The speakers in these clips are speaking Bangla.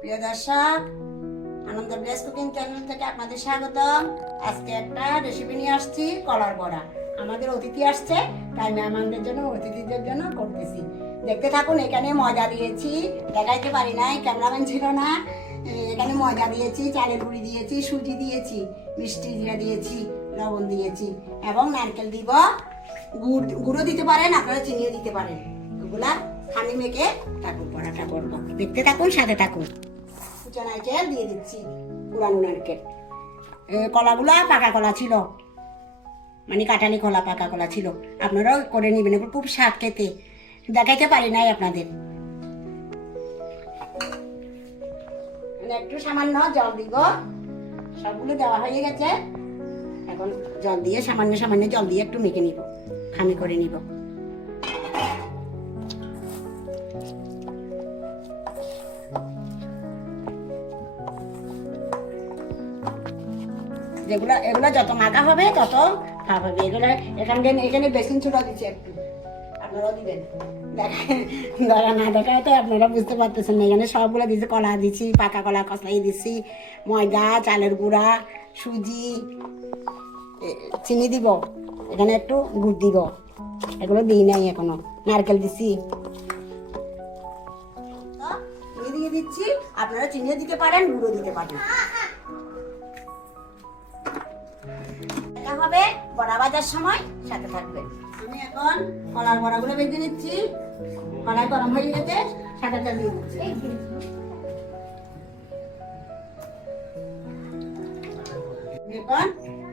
প্রিয় দর্শক, আনন্দ ব্লেস কুকিং চ্যানেল থেকে আপনাদের স্বাগতম। আজকে একটা রেসিপি নিয়ে আসছি, কলার বড়া। আমাদের অতিথি আসছে, তাই মেহমানদের জন্য, অতিথিদের জন্য করতেছি। দেখতে থাকুন। এখানে ময়দা দিয়েছি, দেখাইতে পারি নাই, ক্যামেরাম্যান ছিল না। এখানে ময়দা দিয়েছি, চালের গুঁড়ি দিয়েছি, সুজি দিয়েছি, মিষ্টি জিরা দিয়েছি, লবণ দিয়েছি এবং নারকেল দিব। গুঁড়ো দিতে পারেন, আপনারা চিনিও দিতে পারেন। ওগুলা খানি মেখে তারপর বড়াটা করবো। দেখতে থাকুন, সাথে থাকুন। কুচা নারকেল দিয়ে দিচ্ছি, পুরানো নারকেল। কলাগুলা পাকা কলা ছিল, মানে কাটালি কলা, পাকা কলা ছিল। আপনারাও করে নেবেন, এগুলো খুব স্বাদ খেতে। দেখাইতে পারি নাই আপনাদের। একটু সামান্য জল দিব। সবগুলো দেওয়া হয়ে গেছে। এখন জল দিয়ে সামান্য সামান্য জল দিয়ে একটু মেখে নিব, খামি করে নিব। এগুলো যত মাখা হবে তত খাওয়া হবে। এগুলো এখানে বেসিন চুড়া দিচ্ছি একটু, আপনারাও দিবেন। দেখা না দেখাতে আপনারা বুঝতে পারতেছেন না। এখানে সবগুলো দিচ্ছি, কলা দিচ্ছি, পাকা কলা কষাই দিচ্ছি, ময়দা, চালের গুঁড়া, সুজি, চিনি দিব, এখানে একটু গুড় দিব। এগুলো দিই নাই এখনো। নারকেল দিচ্ছি, দিয়ে দিচ্ছি। আপনারা চিনিও দিতে পারেন, গুঁড়ো দিতে পারেন। হবে বড়া ভাজার সময় সাথে থাকবে। আমি এখন কলার বড়াগুলো ভেজে নিচ্ছি। কড়াই গরম হয়ে গেছে, সাদা তেল দিয়ে দিচ্ছি। এখন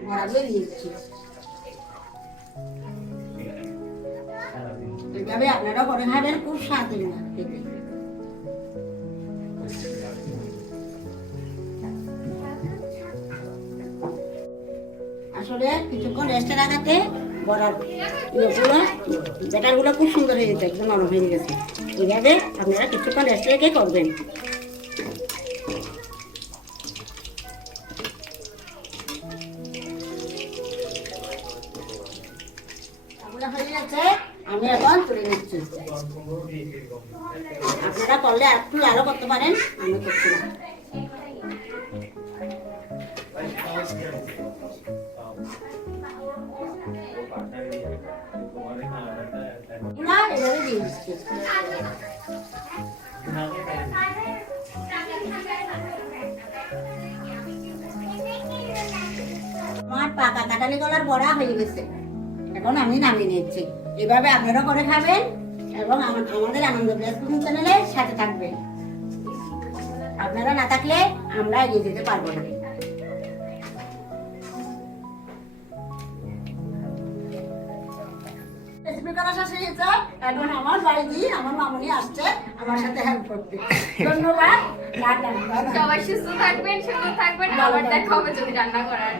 বড়াগুলো দিয়ে দিচ্ছি। এইভাবে আপনারা করে খাবেন, খুব স্বাদ খেতে। আসলে কিছুক্ষণ রেস্টে রাখাতে বড়ার ব্যাটারগুলো খুব সুন্দর হয়ে গেছে, একদম নরম হয়ে গেছে। এইভাবে আপনারা কিছুক্ষণ রেস্টে রেখে করবেন। হয়ে গেছে, আমি এখন তুলে নিচ্ছি। আপনারা করলে একটু আরো করতে পারেন, আমি করছি না। আমার পাকা কাঁঠালি কলার বড়া হয়ে গেছে, এখন আমি নামিয়ে নিচ্ছি। এভাবে আপনারা করে খাবেন এবং আমাদের আনন্দ ব্লেস কুকিং চ্যানেলের সাথে থাকবেন। আপনারা না থাকলে আমরা এগিয়ে যেতে পারবো না। রেসিপি করা শেষ হয়ে গেছে। এখন আমার বাড়ি আমার মামুনি আসছে আমার সাথে হেল্প করতে। ধন্যবাদ। সবাই সুস্থ থাকবেন, সুন্দর থাকবেন। আবার দেখা হবে যদি রান্না করার।